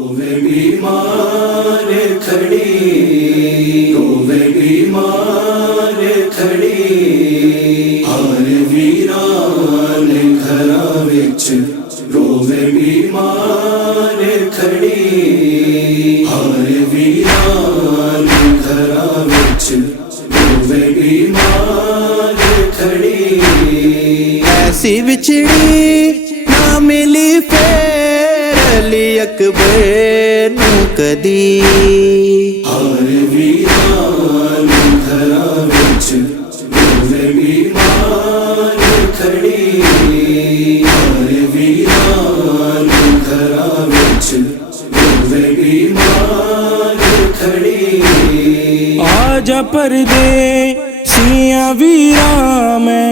रोवे बीमार खड़ी, रोवे बीमार खड़ी, हर वीरान घरा विच रोवे बीमार खड़ी, हर वीरान घरा विच रोवे बीमार खड़ी। ऐसी बिछड़ी ना मिली फेर अली अकबर नू कदी, हर वीरान घरा विच रोवे बीमार खड़ी, हर वीरान घरा विच रोवे बीमार खड़ी। आजा परदे सिया वीरा मैं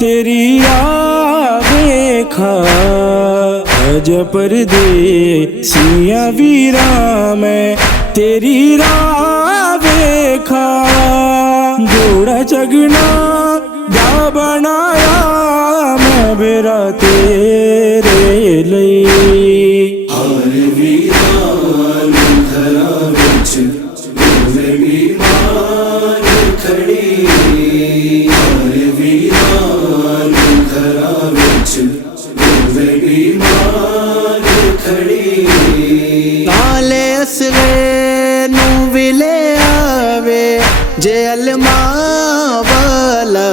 तेरी याद देखा, आजा परदे सिया वीरा मैं तेरी राह देखा। जोड़ा चगना दा बनाया मैं बेरा तेरे लिए, हर वीरान घरा विच रोवे बीमार खड़ी, हर वीरान घरा विच रोवे बीमार खड़ी। नाले असगे नू विले आवे जे अलमा वाला,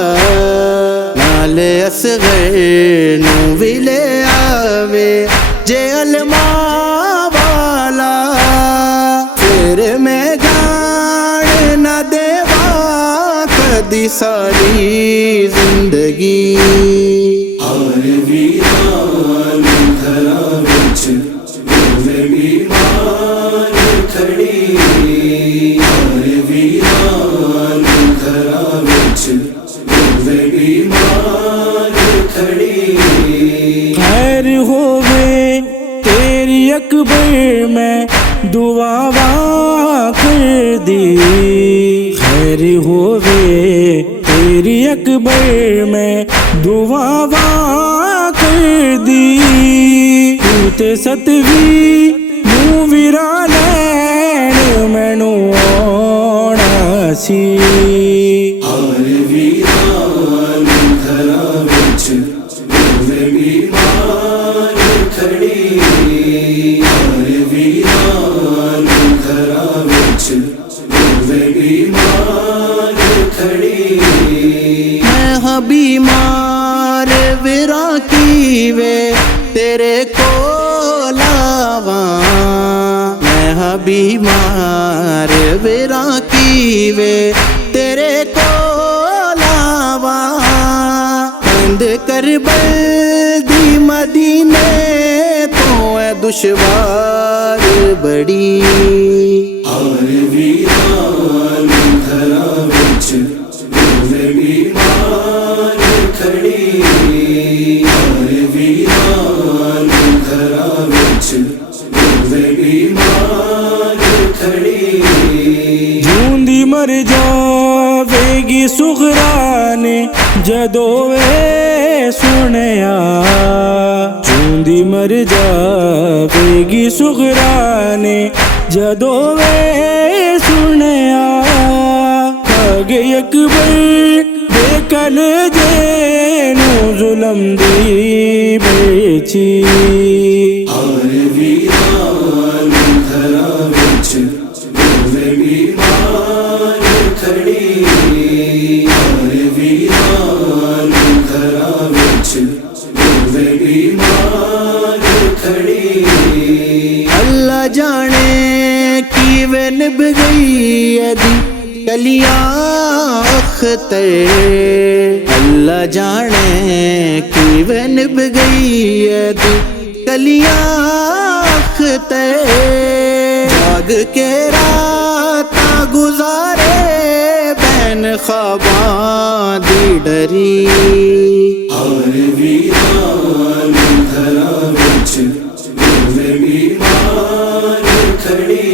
नाले असगे नू विले आवे जे अलमा वाला। फिर मैं जान न देवा कदी सारी जिंदगी, हर वीरान घरा विच रोवे बीमार खड़ी, हर वीरान घरा विच रोवे बीमार खड़ी। खैर होवे तेरी अकबर में दुआवा कर दी, खैर होवे तेरी अकबर में दुआवा कर दी। तू ते सतवी नू वीरा लैन मैनू आना सी, हर वीरान घरा विच रोवे बीमार खड़ी, हर वीरान घरा विच रोवे बीमार खड़ी। मैं हाँ बीमार विरा की वे तेरे को लावा, मैं हाँ बीमार विरा की वे तेरे को लावा। बंद कर बल्दी मदीने तो है दुश्वार बड़ी, हर वीरान घरा विच रोवे बीमार खड़ी, हर वीरान घरा विच रोवे बीमार खड़ी। जूंदी मर जावेगी सुगरा ने जदों वे सुनिया, जूंदी मर जावेगी सुगरा ने जदों वे सुनिया। खग अकबर बेकल जेनू जुलम दी बेची, हर वीरान घरा विच रोवे बीमार खड़ी, हर वीरान घरा विच रोवे बीमार खड़ी। अल्लाह जाने की वे निभ गई अदी कलियां अख्तर, अल्लाह जाने की वे निभ गई अदी कलियां अख्तर। जाग के राता गुजारे बैन ख्वाबां दी डरी, हर वीरान घरा विच रोवे बीमार खड़ी,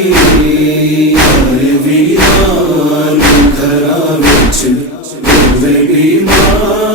हर वीरान घरा विच रोवे बीमार